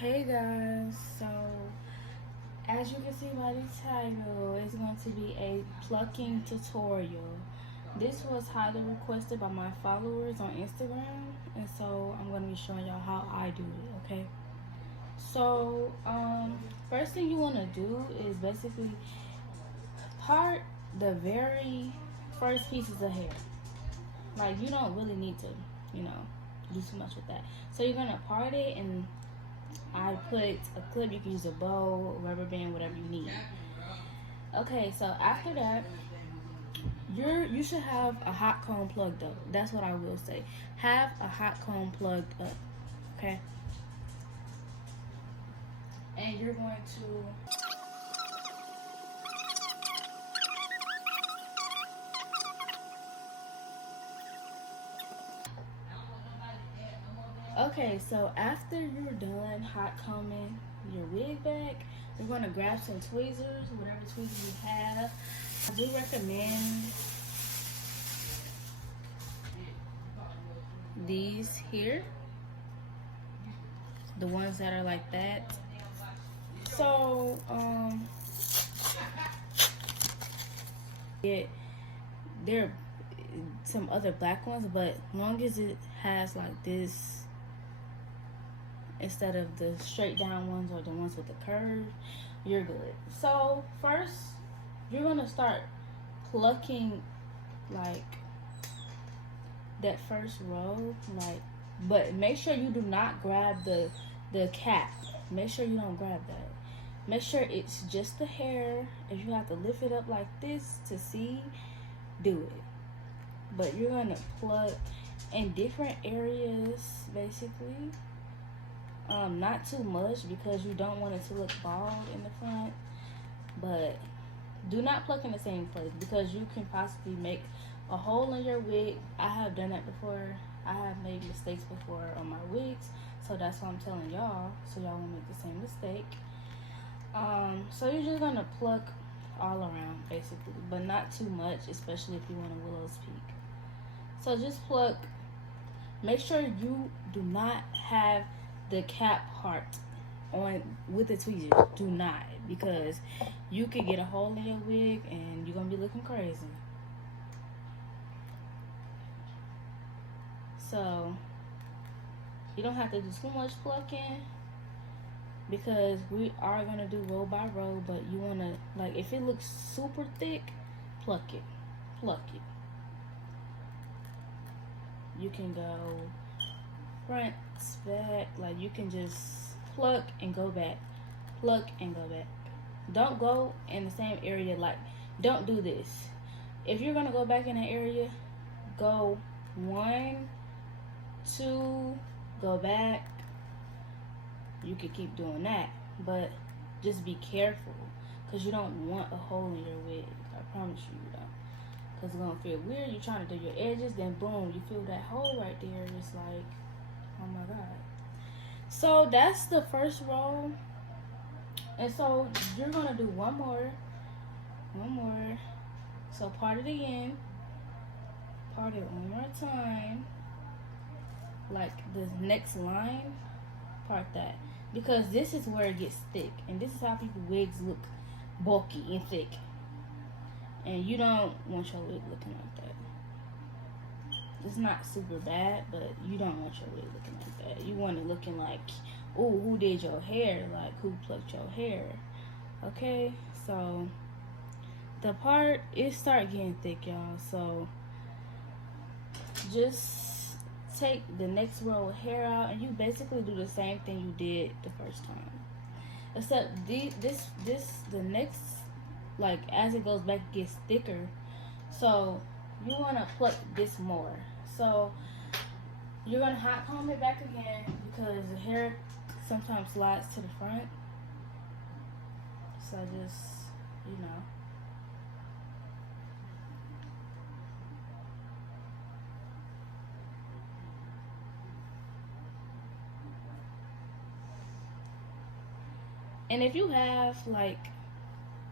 Hey guys, so as you can see by the title, it's going to be a plucking tutorial. This was highly requested by my followers on Instagram, and so I'm going to be showing y'all how I do it, okay? So, first thing you want to do is basically part the very first pieces of hair. Like, you don't really need to, do too much with that. So you're going to part it, and I put a clip. You can use a bow, rubber band, whatever you need. Okay, so after that, you should have a hot comb plugged up. That's what I will say. Have a hot comb plugged up, okay? And you're going to Okay, so after you're done hot combing your wig back, you're going to grab some tweezers, whatever tweezers you have. I do recommend these here, the ones that are like that. So, there are some other black ones, but long as it has like this, instead of the straight down ones or the ones with the curve, you're good. So first, you're gonna start plucking like that first row, but make sure you do not grab the cap. Make sure you don't grab that. Make sure it's just the hair. If you have to lift it up like this to see, do it. But you're gonna pluck in different areas, basically. Not too much because you don't want it to look bald in the front, but do not pluck in the same place because you can possibly make a hole in your wig. I have done that before. I have made mistakes before on my wigs, so that's why I'm telling y'all, so y'all won't make the same mistake. So you're just gonna pluck all around basically, but not too much, especially if you want a willow's peak. So just pluck. Make sure you do not have the cap part on with the tweezers. Do not, because you could get a hole in your wig and you're gonna be looking crazy. So you don't have to do too much plucking because we are gonna do row by row, but you wanna, like, if it looks super thick, pluck it. You can go front, back, like you can just pluck and go back, pluck and go back. Don't go in the same area. Like, don't do this. If you're gonna go back in an area, go 1, 2, go back. You could keep doing that, but just be careful because you don't want a hole in your wig. I promise you don't, because it's gonna feel weird. You're trying to do your edges, then boom, you feel that hole right there. It's like, oh my god. So that's the first row, and so you're gonna do one more. So part it again, part it one more time, like the next line, part that, because this is where it gets thick, and this is how people's wigs look bulky and thick, and you don't want your wig looking like that. It's not super bad, but you don't want your wig looking like that. You want it looking like, oh, who did your hair? Like, who plucked your hair? Okay, so the part, it start getting thick, y'all. So just take the next row of hair out, and you basically do the same thing you did the first time, except the next, like, as it goes back, it gets thicker. So you want to pluck this more. So you're going to hot comb it back again because the hair sometimes slides to the front. So just, And if you have like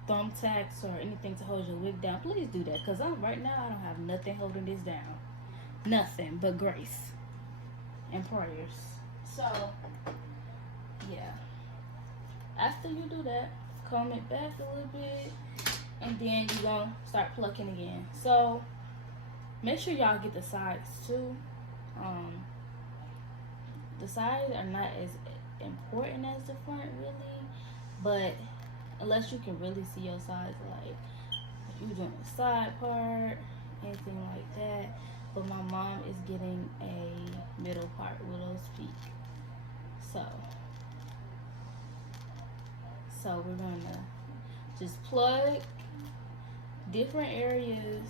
thumbtacks or anything to hold your wig down, please do that, because right now I don't have nothing holding this down. Nothing but grace and prayers. So yeah. after you do that, comb it back a little bit, and then you're gonna start plucking again. So make sure y'all get the sides too. The sides are not as important as the front really, but unless you can really see your sides, like if you doing a side part, anything like that. But my mom is getting a middle part, widow's peak. So we're gonna just plug different areas.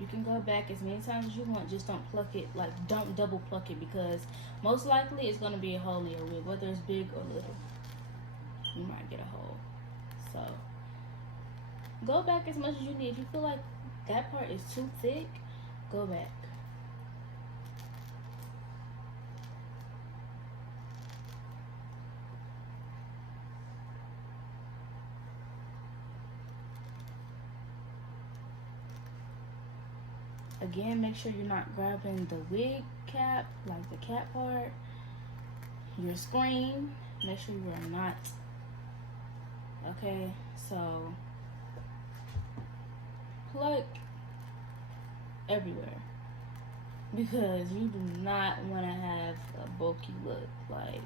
You can go back as many times as you want. Just don't pluck it, like don't double pluck it, because most likely it's gonna be a hole in your wig, whether it's big or little. You might get a hole. So go back as much as you need. If you feel like that part is too thick, go back. Again, make sure you're not grabbing the wig cap, like the cap part. Your screen, make sure you are not. Okay, so pluck everywhere, because you do not want to have a bulky look. Like,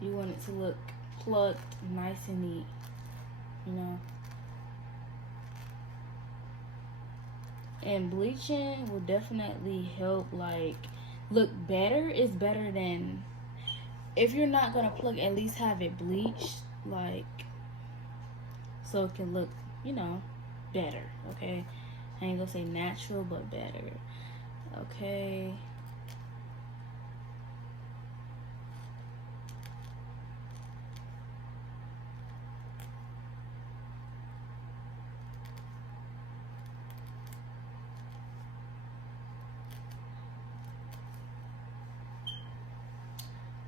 you want it to look plucked, nice and neat, you know. And bleaching will definitely help, like, look better. It's better than, if you're not gonna pluck, at least have it bleached, like, so it can look, you know, better. Okay, I ain't gonna say natural, but better. Okay,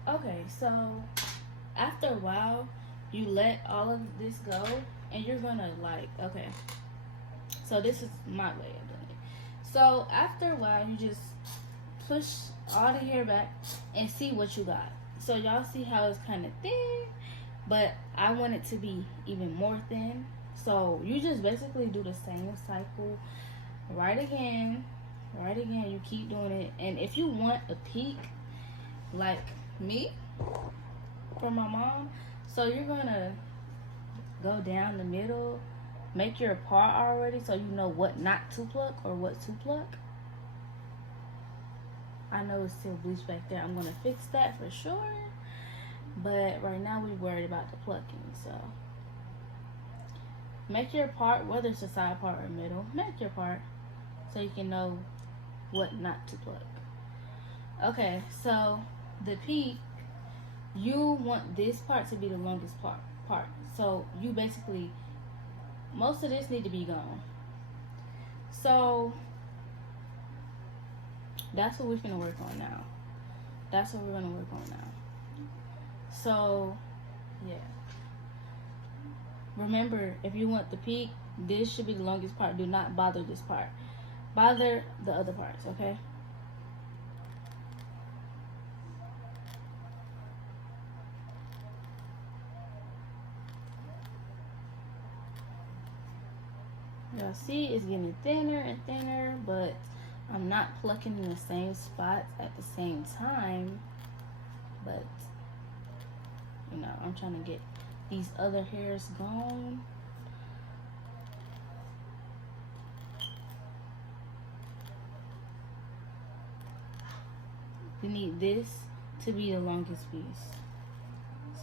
okay, so after a while you let all of this go, and you're gonna, like, okay, so this is my way of doing it. So after a while you just push all the hair back and see what you got. So y'all see how it's kind of thin, but I want it to be even more thin. So you just basically do the same cycle right again. You keep doing it. And if you want a peak like me from my mom, so you're gonna go down the middle, make your part already so you know what not to pluck or what to pluck. I know it's still bleached back there. I'm gonna fix that for sure, but right now we're worried about the plucking. So make your part, whether it's a side part or middle, make your part so you can know what not to pluck. Okay, so the peak, you want this part to be the longest part. So you basically, most of this need to be gone. So that's what we're gonna work on now. So yeah, remember, if you want the peak, this should be the longest part. Do not bother this part. Bother the other parts, okay? Y'all see it's getting thinner and thinner, but I'm not plucking in the same spots at the same time. But, you know, I'm trying to get these other hairs gone. You need this to be the longest piece.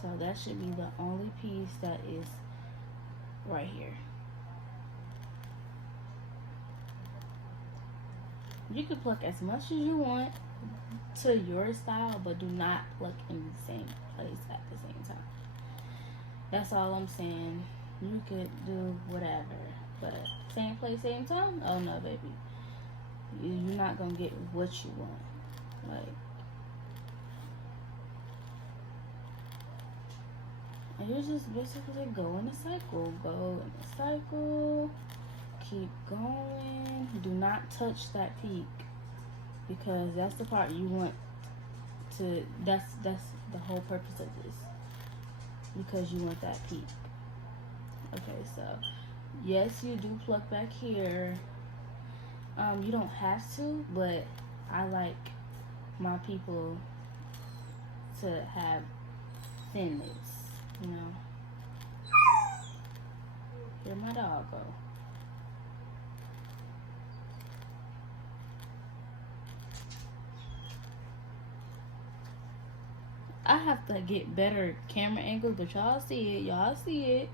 So that should be the only piece that is right here. You can pluck as much as you want to your style, but do not pluck in the same place at the same time. That's all I'm saying. You could do whatever, but same place, same time? Oh no, baby. You're not gonna get what you want. Like, and you just basically go in a cycle. Keep going. Do not touch that peak, because that's the part you want that's the whole purpose of this, because you want that peak. Okay, so yes, you do pluck back here. You don't have to, but I like my people to have thinness, you know. Here my dog go. I have to get better camera angles, but y'all see it. Y'all see it.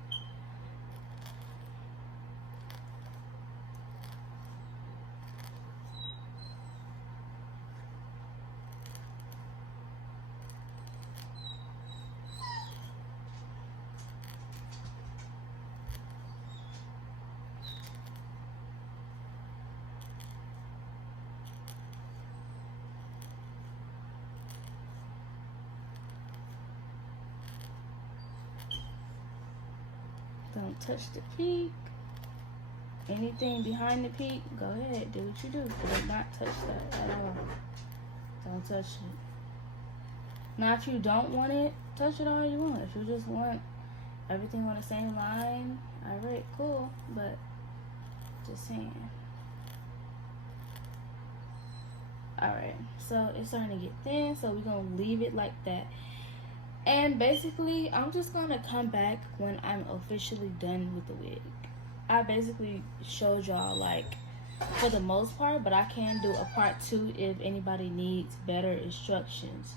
Don't touch the peak. Anything behind the peak, go ahead, do what you do. Do not touch that at all. Don't touch it. Now, if you don't want it, touch it all you want. If you just want everything on the same line, alright, cool. But just saying. Alright, so it's starting to get thin, so we're gonna leave it like that. And basically, I'm just gonna come back when I'm officially done with the wig. I basically showed y'all, like, for the most part, but I can do a part 2 if anybody needs better instructions.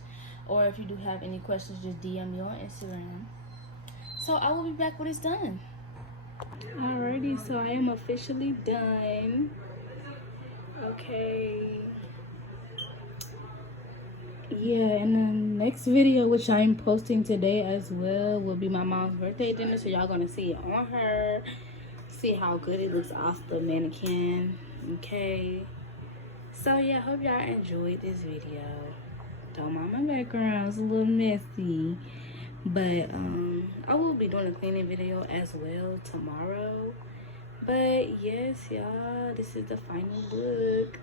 Or if you do have any questions, just DM me on Instagram. So I will be back when it's done. Alrighty, so I am officially done. Okay. Yeah, and the next video, which I'm posting today as well, will be my mom's birthday dinner. So y'all gonna see it on her. See how good it looks off the mannequin. Okay. So yeah, hope y'all enjoyed this video. Don't mind my background, it's a little messy. But I will be doing a cleaning video as well tomorrow. But yes, y'all, this is the final look.